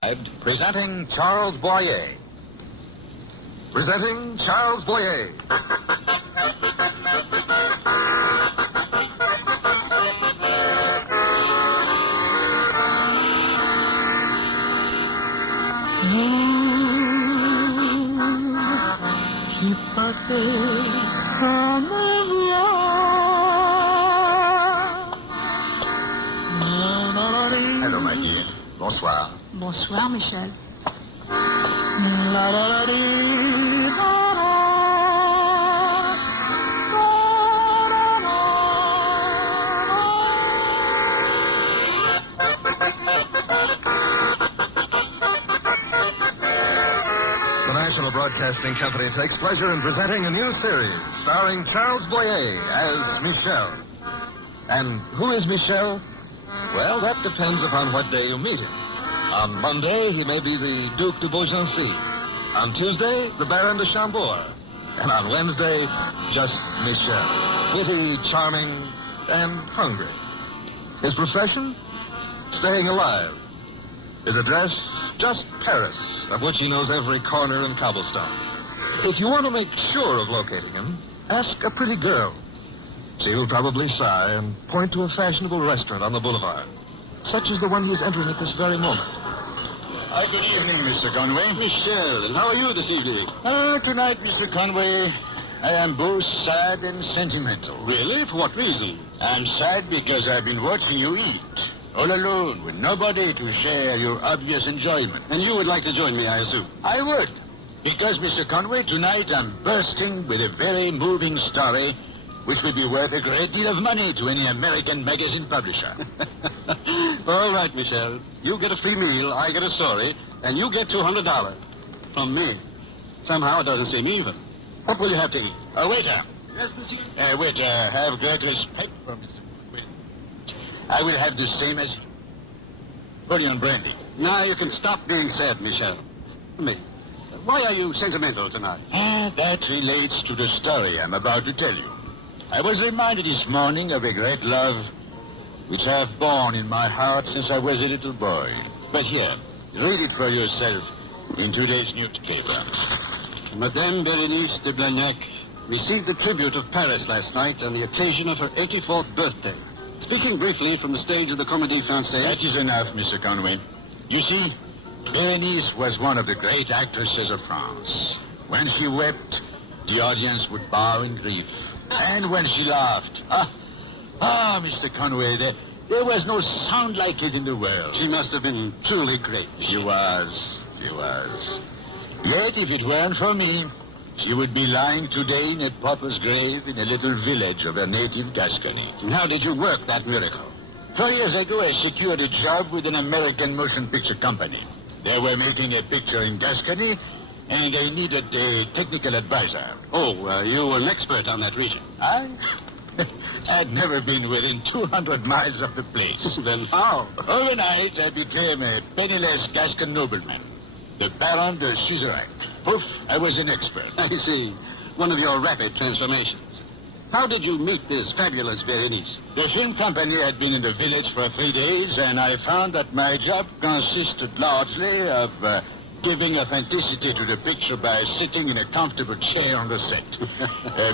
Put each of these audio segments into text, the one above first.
Presenting Charles Boyer. Presenting Charles Boyer. Hello, my dear. Bonsoir. Bonsoir, Michel. The National Broadcasting Company takes pleasure in presenting a new series starring Charles Boyer as Michel. And who is Michel? Well, that depends upon what day you meet him. On Monday, he may be the Duc de Beaugency. On Tuesday, the Baron de Chambord. And on Wednesday, just Michel. Witty, charming, and hungry. His profession? Staying alive. His address? Just Paris, of which he knows every corner and cobblestone. If you want to make sure of locating him, ask a pretty girl. She will probably sigh and point to a fashionable restaurant on the boulevard, such as the one he's entering at this very moment. Good evening, Mr. Conway. Michel, and how are you this evening? Tonight, Mr. Conway, I am both sad and sentimental. Really? For what reason? I'm sad because I've been watching you eat, all alone, with nobody to share your obvious enjoyment. And you would like to join me, I assume? I would, because, Mr. Conway, tonight I'm bursting with a very moving story which would be worth a great deal of money to any American magazine publisher. All right, Michel. You get a free meal, I get a story, and you get $200 from me. Somehow it doesn't seem even. What will you have to eat? Waiter. Yes, monsieur? Waiter, have great respect for Mr. Conway. I will have the same as bouillon brandy. Now you can stop being sad, Michel. Why are you sentimental tonight? That relates to the story I'm about to tell you. I was reminded this morning of a great love which I have borne in my heart since I was a little boy. But here, read it for yourself in today's newspaper. Madame Berenice de Blagnac received the tribute of Paris last night on the occasion of her 84th birthday. Speaking briefly from the stage of the Comédie Française... That is enough, Mr. Conway. You see, Berenice was one of the great actresses of France. When she wept, the audience would bow in grief. And when she laughed, Mr. Conway, there was no sound like it in the world. She must have been truly great. She was. Yet, if it weren't for me, she would be lying today in a pauper's grave in a little village of her native Gascony. And how did you work that miracle? 4 years ago, I secured a job with an American motion picture company. They were making a picture in Gascony, and they needed a technical advisor. Oh, you were an expert on that region. I had never been within 200 miles of the place. Then how? Overnight, I became a penniless Gascon nobleman, the Baron de Suzerac. Poof, I was an expert. I see. One of your rapid transformations. How did you meet this fabulous Berenice? The film company had been in the village for 3 days, and I found that my job consisted largely of giving authenticity to the picture by sitting in a comfortable chair on the set.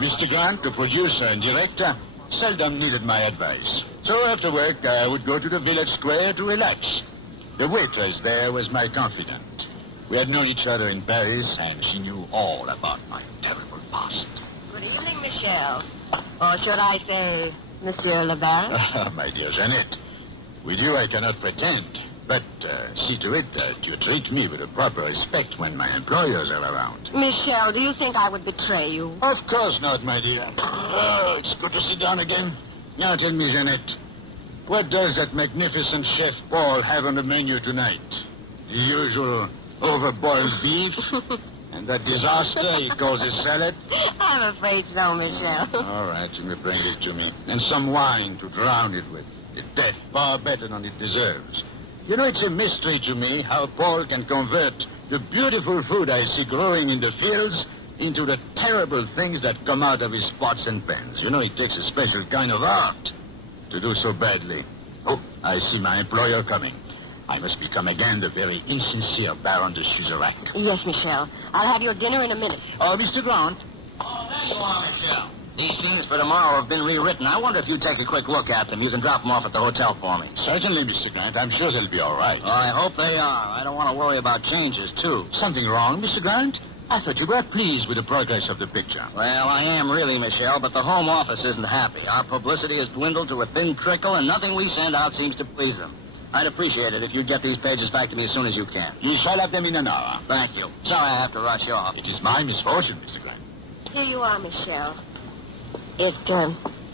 Mr. Grant, the producer and director, seldom needed my advice. So after work, I would go to the village square to relax. The waitress there was my confidant. We had known each other in Paris, and she knew all about my terrible past. Good evening, Michel. Or should I say, Monsieur le Baron? My dear Jeanette, with you I cannot pretend. But see to it that you treat me with a proper respect when my employers are around. Michel, do you think I would betray you? Of course not, my dear. Oh, it's good to sit down again. Now tell me, Jeanette, what does that magnificent Chef Paul have on the menu tonight? The usual overboiled beef? And that disaster he calls a salad? I'm afraid so, Michel. All right, you may bring it to me. And some wine to drown it with. A death far better than it deserves. You know, it's a mystery to me how Paul can convert the beautiful food I see growing in the fields into the terrible things that come out of his pots and pans. You know, it takes a special kind of art to do so badly. Oh, I see my employer coming. I must become again the very insincere Baron de Suzerac. Yes, Michel. I'll have your dinner in a minute. Oh, Mr. Grant. Oh, there you are, Michelle. These scenes for tomorrow have been rewritten. I wonder if you'd take a quick look at them. You can drop them off at the hotel for me. Certainly, Mr. Grant. I'm sure they'll be all right. Oh, I hope they are. I don't want to worry about changes, too. Something wrong, Mr. Grant? I thought you were pleased with the progress of the picture. Well, I am really, Michelle, but the Home Office isn't happy. Our publicity has dwindled to a thin trickle, and nothing we send out seems to please them. I'd appreciate it if you'd get these pages back to me as soon as you can. You shall have them in an hour. Thank you. Sorry I have to rush you off. It is my misfortune, Mr. Grant. Here you are, Michel. It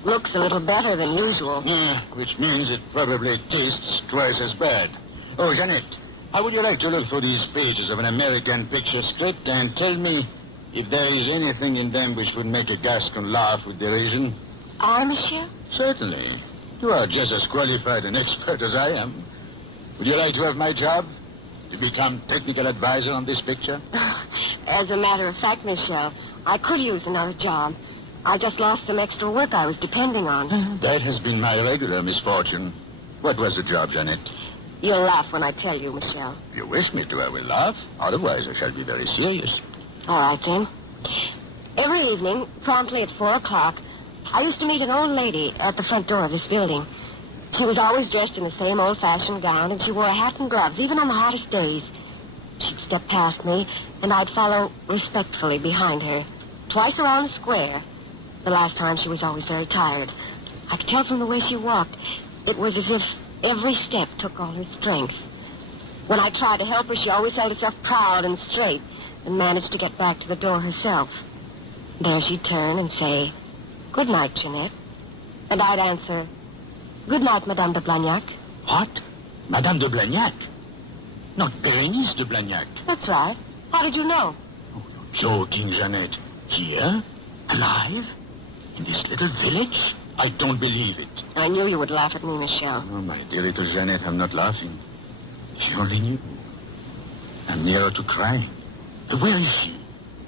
looks a little better than usual. Yeah, which means it probably tastes twice as bad. Oh, Jeanette, how would you like to look through these pages of an American picture script and tell me if there is anything in them which would make a Gascon laugh with derision? Ah, Michel? Certainly. You are just as qualified an expert as I am. Would you like to have my job? To become technical advisor on this picture? As a matter of fact, Michel, I could use another job. I just lost some extra work I was depending on. That has been my regular misfortune. What was the job, Janet? You'll laugh when I tell you, Michel. If you wish me to, I will laugh. Otherwise, I shall be very serious. All right, then. Every evening, promptly at 4 o'clock, I used to meet an old lady at the front door of this building. She was always dressed in the same old-fashioned gown, and she wore a hat and gloves, even on the hottest days. She'd step past me, and I'd follow respectfully behind her, twice around the square. The last time she was always very tired. I could tell from the way she walked. It was as if every step took all her strength. When I tried to help her, she always held herself proud and straight and managed to get back to the door herself. There she'd turn and say, "Good night, Jeanette." And I'd answer, "Good night, Madame de Blagnac." What? Madame de Blagnac? Not Berenice de Blagnac. That's right. How did you know? Oh, you're joking, Jeanette. Here? Alive? In this little village? I don't believe it. I knew you would laugh at me, Michel. Oh, my dear little Jeanette, I'm not laughing. If you only knew. I'm nearer to crying. Where is she?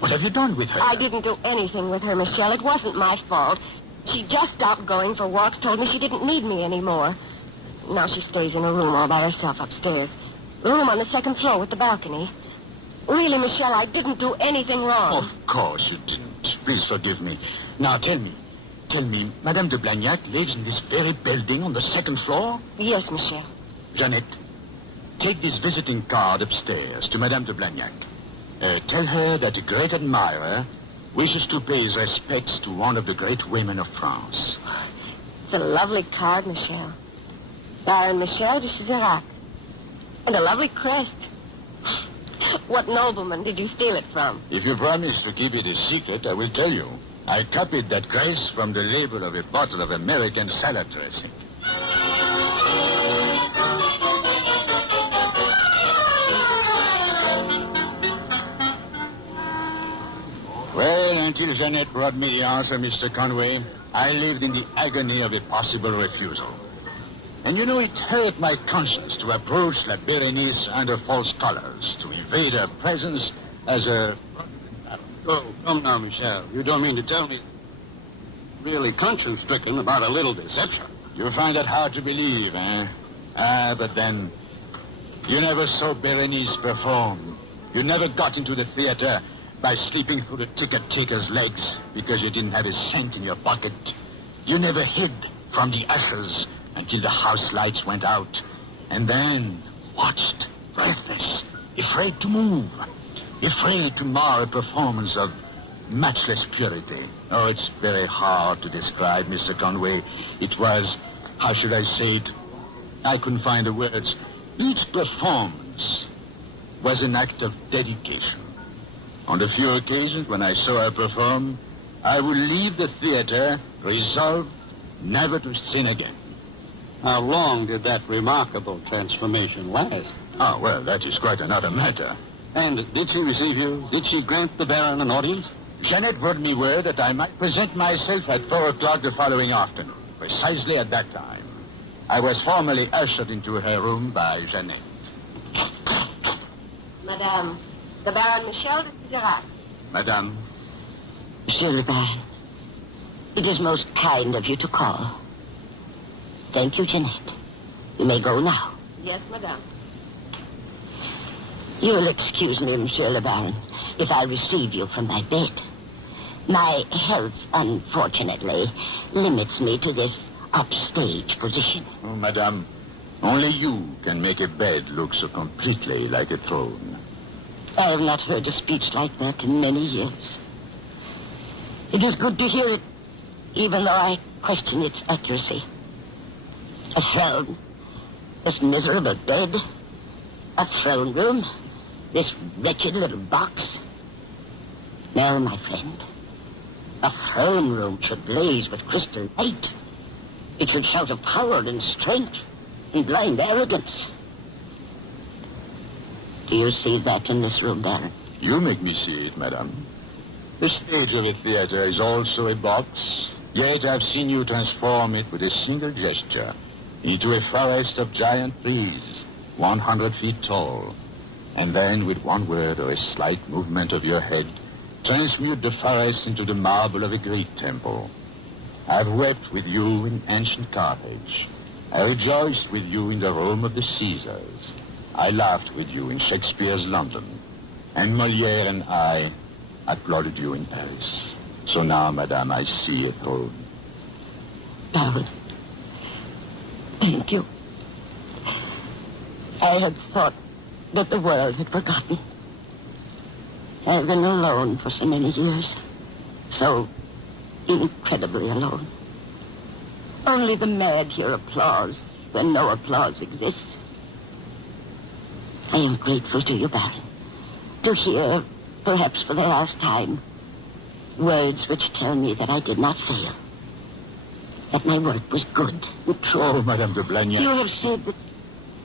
What have you done with her? I didn't do anything with her, Michel. It wasn't my fault. She just stopped going for walks, told me she didn't need me anymore. Now she stays in a room all by herself upstairs. The room on the second floor with the balcony. Really, Michel, I didn't do anything wrong. Of course you didn't. Please forgive me. Now, tell me, Madame de Blagnac lives in this very building on the second floor? Yes, Michel. Jeanette, take this visiting card upstairs to Madame de Blagnac. Tell her that a great admirer wishes to pay his respects to one of the great women of France. It's a lovely card, Michel. Baron Michel de Suzerac. And a lovely crest. What nobleman did you steal it from? If you promise to keep it a secret, I will tell you. I copied that crest from the label of a bottle of American salad dressing. Well, until Jeanette brought me the answer, Mr. Conway, I lived in the agony of a possible refusal. And you know, it hurt my conscience to approach La Berenice under false colors, to evade her presence as a... Oh, come now, Michel. You don't mean to tell me really conscience-stricken about a little deception? You find that hard to believe, eh? But then, you never saw Berenice perform. You never got into the theater by sleeping through the ticket-taker's legs because you didn't have a cent in your pocket. You never hid from the ushers until the house lights went out, and then watched, breathless, afraid to move, afraid to mar a performance of matchless purity. Oh, it's very hard to describe, Mr. Conway. It was, how should I say it? I couldn't find the words. Each performance was an act of dedication. On the few occasions when I saw her perform, I would leave the theater resolved never to sin again. How long did that remarkable transformation last? Oh, well, that is quite another matter. And did she receive you? Did she grant the Baron an audience? Jeanette brought me word that I might present myself at 4 o'clock the following afternoon, precisely at that time. I was formally ushered into her room by Jeanette. Madame, the Baron Michel de Suzerac. Madame, Monsieur le Baron, it is most kind of you to call. Thank you, Jeanette. You may go now. Yes, Madame. You'll excuse me, Monsieur le Baron, if I receive you from my bed. My health, unfortunately, limits me to this upstage position. Oh, madame, only you can make a bed look so completely like a throne. I have not heard a speech like that in many years. It is good to hear it, even though I question its accuracy. A throne, this miserable bed, a throne room, this wretched little box. No, my friend, a throne room should blaze with crystal light. It should shout of power and strength and blind arrogance. Do you see that in this room, Baron? You make me see it, madame. The stage of a theater is also a box, yet I've seen you transform it with a single gesture into a forest of giant trees, 100 feet tall, and then with one word or a slight movement of your head, transmute the forest into the marble of a Greek temple. I've wept with you in ancient Carthage. I rejoiced with you in the Rome of the Caesars. I laughed with you in Shakespeare's London. And Molière and I applauded you in Paris. So now, madame, I see a throne. Baron, thank you. I had thought that the world had forgotten. I've been alone for so many years. So incredibly alone. Only the mad hear applause when no applause exists. I am grateful to you, Baron, to hear, perhaps for the last time, words which tell me that I did not fail, that my work was good and true. Oh, Madame de Blagnac. You have said that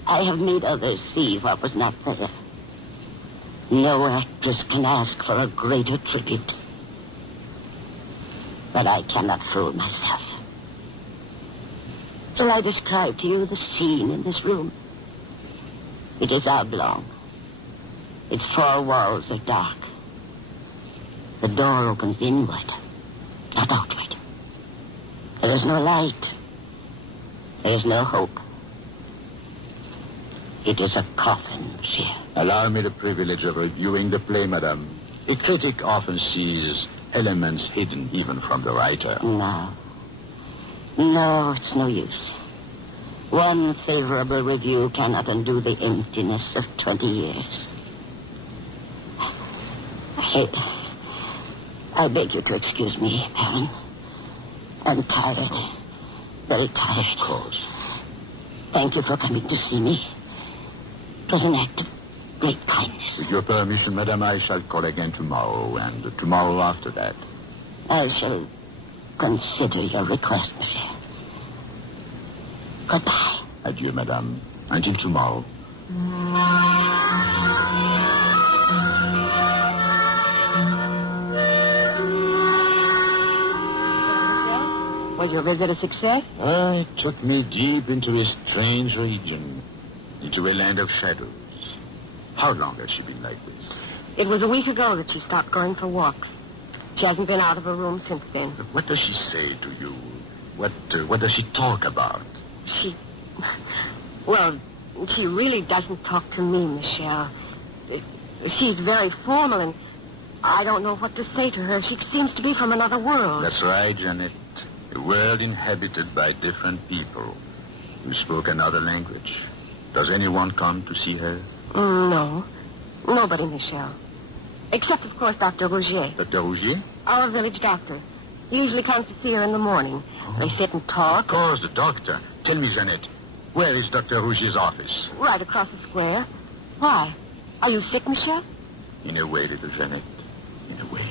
I have made others see what was not there. No actress can ask for a greater tribute. But I cannot fool myself. Shall I describe to you the scene in this room? It is oblong. Its four walls are dark. The door opens inward, not outward. There is no light. There is no hope. It is a coffin, monsieur. Allow me the privilege of reviewing the play, madame. A critic often sees elements hidden even from the writer. No. No, it's no use. One favorable review cannot undo the emptiness of 20 years. I beg you to excuse me, Baron. I'm tired. Very tired. Of course. Thank you for coming to see me. It was an act of great kindness. With your permission, madame, I shall call again tomorrow, and tomorrow after that. I shall consider your request, monsieur. Goodbye. Adieu, madame. Until tomorrow. Was your visit a success? It took me deep into a strange region, into a land of shadows. How long has she been like this? It was a week ago that she stopped going for walks. She hasn't been out of her room since then. What does she say to you? What does she talk about? Well, she really doesn't talk to me, Michelle. She's very formal, and I don't know what to say to her. She seems to be from another world. That's right, Janet. A world inhabited by different people. You spoke another language. Does anyone come to see her? No. Nobody, Michelle. Except, of course, Dr. Rougier. Dr. Rougier? Our village doctor. He usually comes to see her in the morning. They sit and talk. Of course, the doctor. Tell me, Janet, where is Dr. Rougier's office? Right across the square. Why? Are you sick, Michelle? In a way, little Janet. In a way.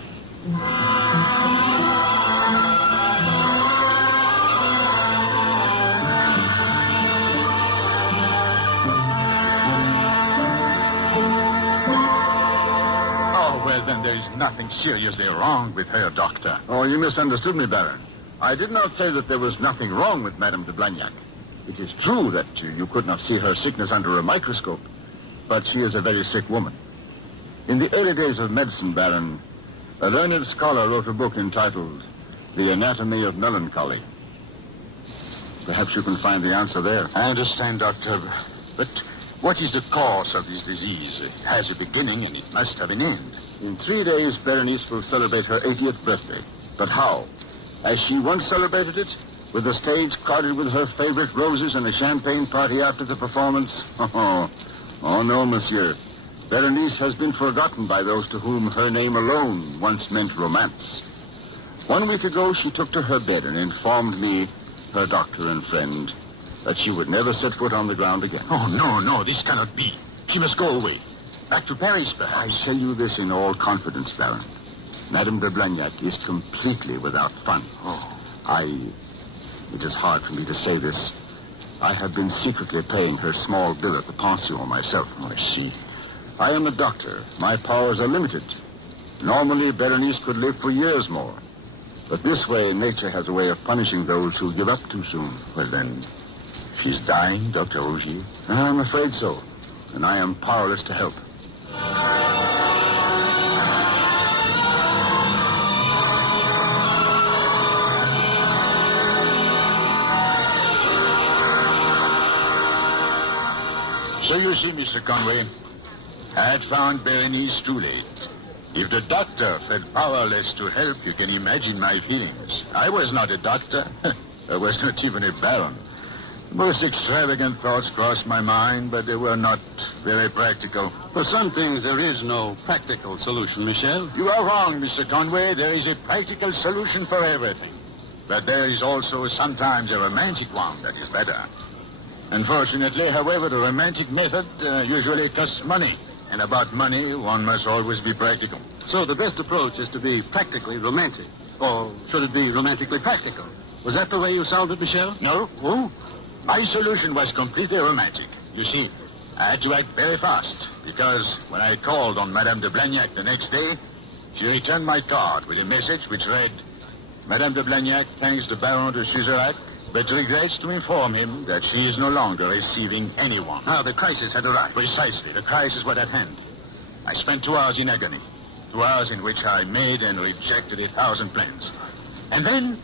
Then there is nothing seriously wrong with her, Doctor. Oh, you misunderstood me, Baron. I did not say that there was nothing wrong with Madame de Blagnac. It is true that you could not see her sickness under a microscope, but she is a very sick woman. In the early days of medicine, Baron, a learned scholar wrote a book entitled The Anatomy of Melancholy. Perhaps you can find the answer there. I understand, Doctor, but What is the cause of this disease? It has a beginning and it must have an end. In 3 days, Berenice will celebrate her 80th birthday. But how? As she once celebrated it? With the stage crowded with her favorite roses and a champagne party after the performance? Oh, no, monsieur. Berenice has been forgotten by those to whom her name alone once meant romance. 1 week ago, she took to her bed and informed me, her doctor and friend, that she would never set foot on the ground again. Oh, no, this cannot be. She must go away. Back to Paris, perhaps. I tell you this in all confidence, Baron. Madame de Blagnac is completely without funds. It is hard for me to say this. I have been secretly paying her small bill at the pension myself. Oh, I see. I am a doctor. My powers are limited. Normally, Berenice could live for years more. But this way, nature has a way of punishing those who give up too soon. Well, then, she's dying, Dr. Rougier? I'm afraid so. And I am powerless to help. So you see, Mr. Conway, I had found Berenice too late. If the doctor felt powerless to help, you can imagine my feelings. I was not a doctor. I was not even a baron. The most extravagant thoughts crossed my mind, but they were not very practical. For some things, there is no practical solution, Michel. You are wrong, Mr. Conway. There is a practical solution for everything. But there is also sometimes a romantic one that is better. Unfortunately, however, the romantic method usually costs money. And about money, one must always be practical. So the best approach is to be practically romantic. Or should it be romantically practical? Was that the way you solved it, Michel? No. My solution was completely romantic. You see, I had to act very fast, because when I called on Madame de Blagnac the next day, she returned my card with a message which read, Madame de Blagnac thanks the Baron de Suzerac, but regrets to inform him that she is no longer receiving anyone. Ah, the crisis had arrived. Precisely. The crisis was at hand. I spent 2 hours in agony. 2 hours in which I made and rejected 1,000 plans. And then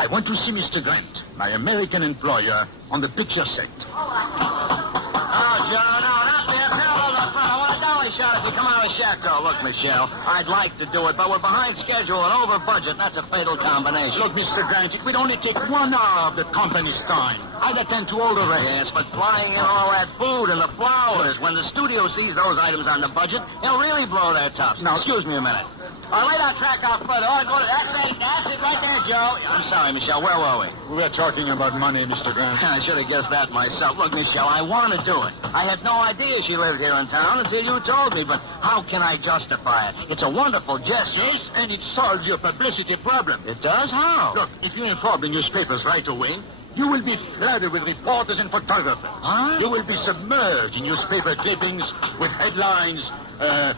I went to see Mr. Grant, my American employer, on the picture set. Oh, John, no, not there. Hold up front. I want a dolly shot if you come out of Chateau. Look, Michelle, I'd like to do it, but we're behind schedule and over budget, and that's a fatal combination. Look, Mr. Grant, it would only take 1 hour of the company's time. I'd attend to all the rest. Yes, but flying in all that food and the flowers, when the studio sees those items on the budget, they'll really blow their tops. Now, excuse me a minute. Lay that track out further. That's it right there, Joe. I'm sorry, Michelle. Where were we? We were talking about money, Mr. Grant. I should have guessed that myself. Look, Michelle, I want to do it. I had no idea she lived here in town until you told me, but how can I justify it? It's a wonderful gesture. Yes, and it solves your publicity problem. It does? How? Look, if you inform the newspapers right away, you will be flooded with reporters and photographers. Huh? You will be submerged in newspaper clippings with headlines.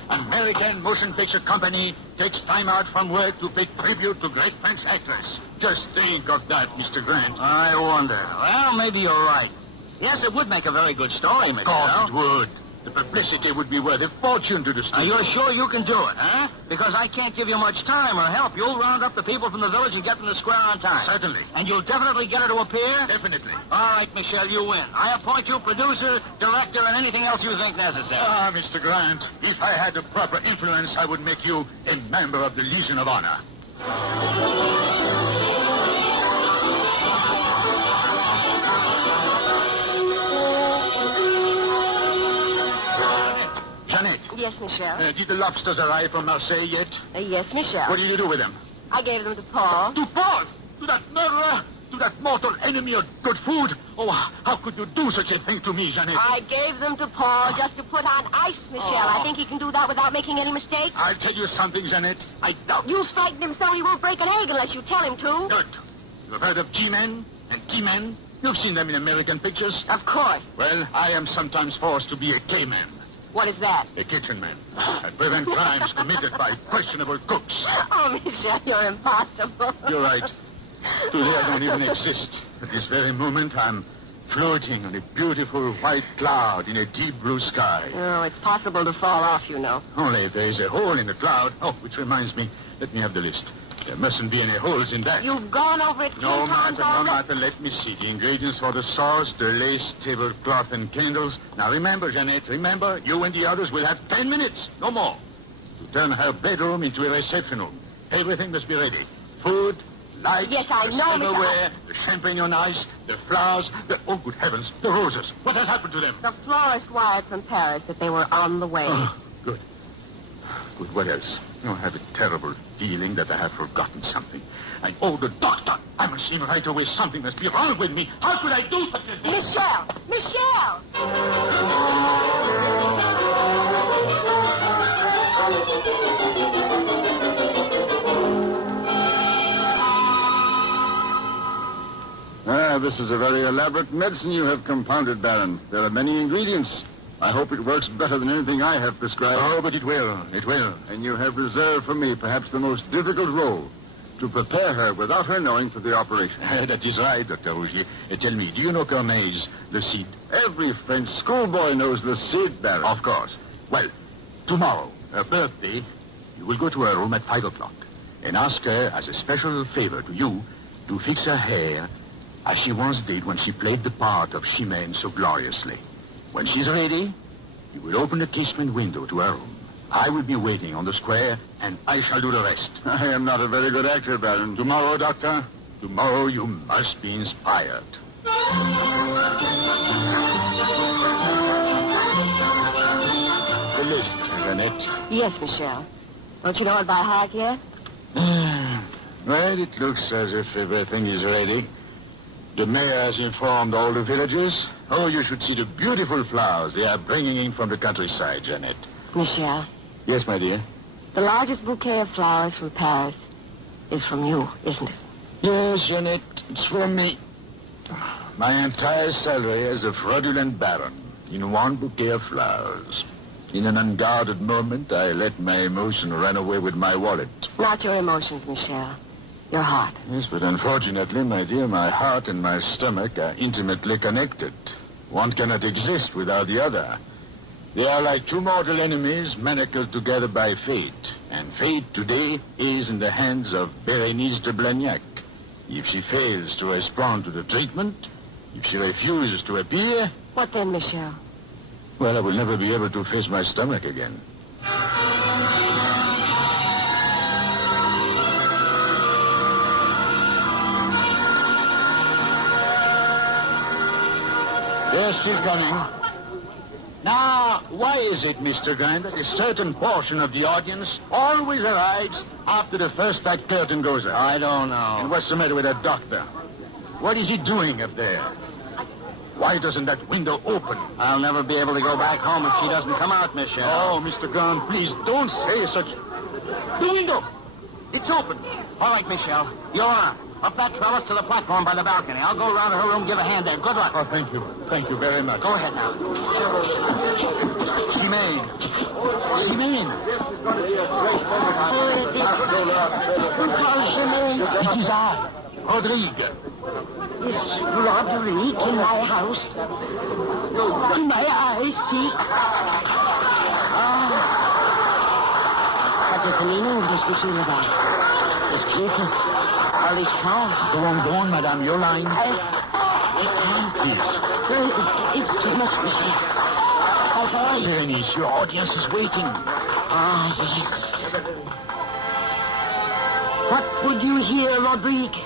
American Motion Picture Company takes time out from work to pay tribute to great French actress. Just think of that, Mr. Grant. I wonder. Well, maybe you're right. Yes, it would make a very good story, Michelle. Of course it would. The publicity would be worth a fortune to the studio. Are you sure you can do it, huh? Because I can't give you much time or help. You'll round up the people from the village and get them to square on time. Certainly. And you'll definitely get her to appear? Definitely. All right, Michelle, you win. I appoint you producer, director, and anything else you think necessary. Ah, Mr. Grant, if I had the proper influence, I would make you a member of the Legion of Honor. Jeanette. Yes, Michel. Did the lobsters arrive from Marseille yet? Yes, Michel. What did you do with them? I gave them to Paul. To Paul? To that murderer? To that mortal enemy of good food? Oh, how could you do such a thing to me, Jeanette? I gave them to Paul just to put on ice, Michel. I think he can do that without making any mistakes. I'll tell you something, Jeanette. I doubt. You frightened him so he won't break an egg unless you tell him to. Good. You've heard of G-men and T-men? You've seen them in American pictures? Of course. Well, I am sometimes forced to be a K-man. What is that? A kitchen man. I prevent crimes committed by questionable cooks. Oh, Michel, you're impossible. You're right. Today I don't even exist. At this very moment, I'm floating on a beautiful white cloud in a deep blue sky. Oh, it's possible to fall off, you know. Only if there is a hole in the cloud. Oh, which reminds me, let me have the list. There mustn't be any holes in that. You've gone over it 10 No times matter, no already. matter. Let me see. The ingredients for the sauce, the lace, tablecloth, and candles. Now remember, Jeanette, remember, you and the others will have 10 minutes, no more, to turn her bedroom into a reception room. Everything must be ready. Food, lights, Yes, I the know, Mr. silverware, the champagne on ice, the flowers, oh, good heavens, the roses. What has happened to them? The florist wired from Paris that they were on the way. Oh, good. Good, what else? Oh, I have a terrible feeling that I have forgotten something. The doctor! I must see him right away. Something must be wrong with me. How could I do such a thing? Michelle! Michelle! This is a very elaborate medicine you have compounded, Baron. There are many ingredients. I hope it works better than anything I have prescribed. Oh, but it will. It will. And you have reserved for me perhaps the most difficult role, to prepare her without her knowing for the operation. That is right, Dr. Rougier. Tell me, do you know Corneille's Le Cid? Every French schoolboy knows the Cid, Baron. Of course. Well, tomorrow, her birthday, you will go to her room at 5 o'clock and ask her, as a special favor to you, to fix her hair as she once did when she played the part of Chimène so gloriously. When she's ready, you will open the casement window to her room. I will be waiting on the square, and I shall do the rest. I am not a very good actor, Baron. Tomorrow, Doctor, tomorrow you must be inspired. The list, Jeanette. Yes, Michelle. Don't you know it by heart yet? Well, it looks as if everything is ready. The mayor has informed all the villagers. Oh, you should see the beautiful flowers they are bringing in from the countryside, Jeanette. Michelle, Yes, my dear. the largest bouquet of flowers from Paris is from you, isn't it? Yes, Jeanette, it's from me. My entire salary as a fraudulent baron in one bouquet of flowers. In an unguarded moment, I let my emotion run away with my wallet. Not your emotions, Michelle. Your heart. Yes, but unfortunately, my dear, my heart and my stomach are intimately connected. One cannot exist without the other. They are like two mortal enemies manacled together by fate. And fate today is in the hands of Bérénice de Blagnac. If she fails to respond to the treatment, if she refuses to appear, What then, Michelle? well, I will never be able to face my stomach again. They're still coming. Now, why is it, Mr. Grant, that a certain portion of the audience always arrives after the first act curtain goes up? I don't know. And what's the matter with that doctor? What is he doing up there? Why doesn't that window open? I'll never be able to go back home if she doesn't come out, Michelle. Oh, Mr. Grant, please don't say such... The window! It's open. All right, Michelle. You're on. Up that trellis to the platform by the balcony. I'll go around to her room, give a hand there. Good luck. Oh, thank you. Thank you very much. Go ahead now. Chimène. Chimène. It is I, Rodrigue. Is Roderick in my house? In my eyes, see? What does the meaning of this between you about? This people, all these crowds. Go on, madame. Your line. It's too much, Michelle. My voice. Berenice, your audience is waiting. Ah, yes. What would you hear, Rodrigue?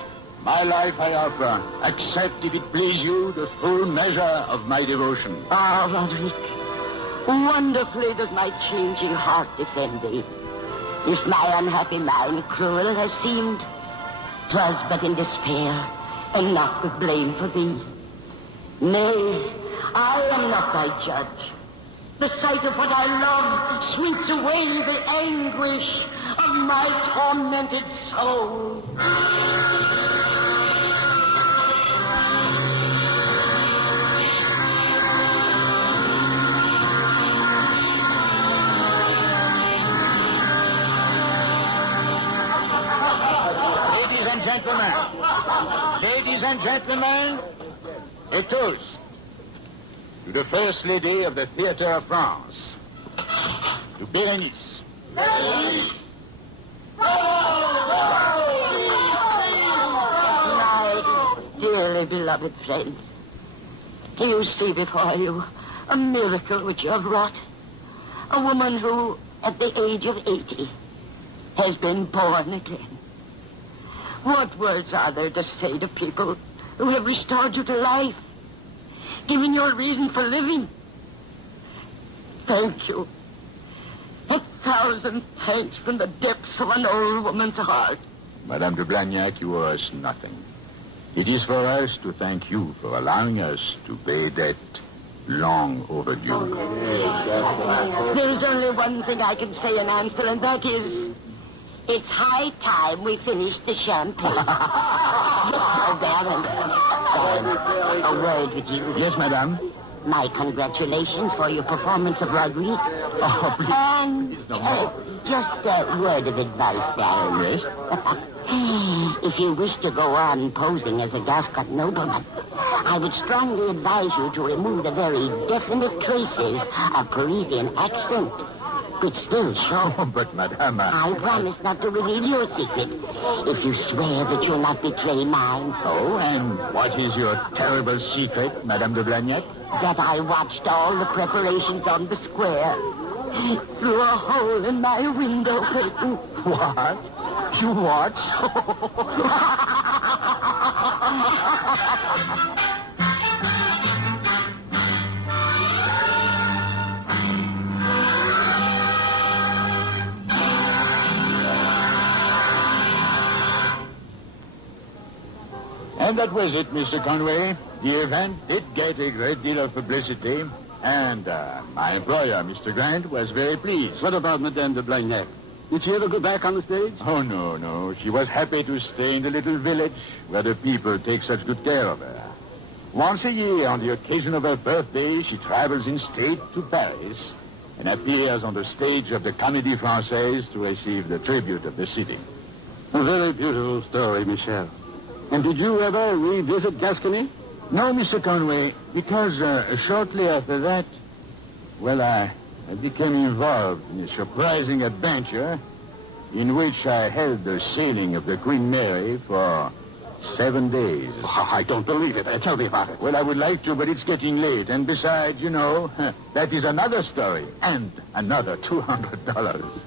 My life I offer. Accept, if it please you, the full measure of my devotion. Ah, Roderick, wonderfully does my changing heart defend thee. If my unhappy mind cruel has seemed, 'twas but in despair, and not with blame for thee. Nay, I am not thy judge. The sight of what I love sweeps away the anguish of my tormented soul. Ladies and gentlemen, A toast to the First Lady of the Theatre of France, to Berenice. My dearly beloved friends, do you see before you a miracle which you have wrought? A woman who, at the age of 80, has been born again. What words are there to say to people who have restored you to life, given you a reason for living? Thank you. 1,000 thanks from the depths of an old woman's heart. Madame de Blagnac, you owe us nothing. It is for us to thank you for allowing us to pay debt long overdue. There is only one thing I can say in answer, and that is, it's high time we finished the champagne. Baron, a word with you. Yes, madame. My congratulations for your performance of Roderick. Oh, please. And No more. just a word of advice, Baron. Yes? If you wish to go on posing as a Gascon nobleman, I would strongly advise you to remove the very definite traces of Parisian accent, which still show. Oh, but madame... I promise not to reveal your secret if you swear that you'll not betray mine. Oh, and what is your terrible secret, Madame de Blagnac? That I watched all the preparations on the square through a hole in my window curtain. What? You watched? And that was it, Mr. Conway. The event did get a great deal of publicity, and my employer, Mr. Grant, was very pleased. What about Madame de Blagnac? Did she ever go back on the stage? Oh, no. She was happy to stay in the little village where the people take such good care of her. Once a year, on the occasion of her birthday, she travels in state to Paris and appears on the stage of the Comédie Française to receive the tribute of the city. A very beautiful story, Michel. And did you ever revisit Gascony? No, Mr. Conway, because shortly after that, well, I became involved in a surprising adventure in which I held the sailing of the Queen Mary for 7 days. Oh, I don't believe it. Tell me about it. Well, I would like to, but it's getting late. And besides, you know, that is another story. And another $200.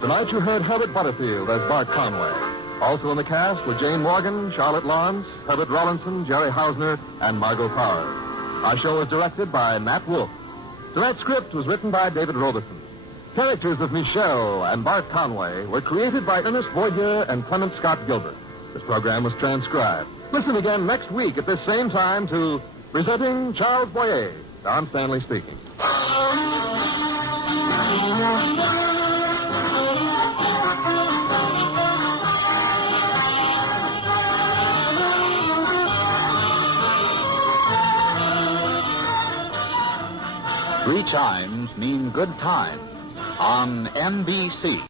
Tonight you heard Herbert Butterfield as Bart Conway. Also in the cast were Jane Morgan, Charlotte Lawrence, Herbert Rawlinson, Jerry Hausner, and Margot Powers. Our show was directed by Matt Wolfe. Tonight's script was written by David Roberson. Characters of Michel and Bart Conway were created by Ernest Voidier and Clement Scott Gilbert. This program was transcribed. Listen again next week at this same time to Presenting Charles Boyer. Don Stanley speaking. Three chimes mean good times on NBC.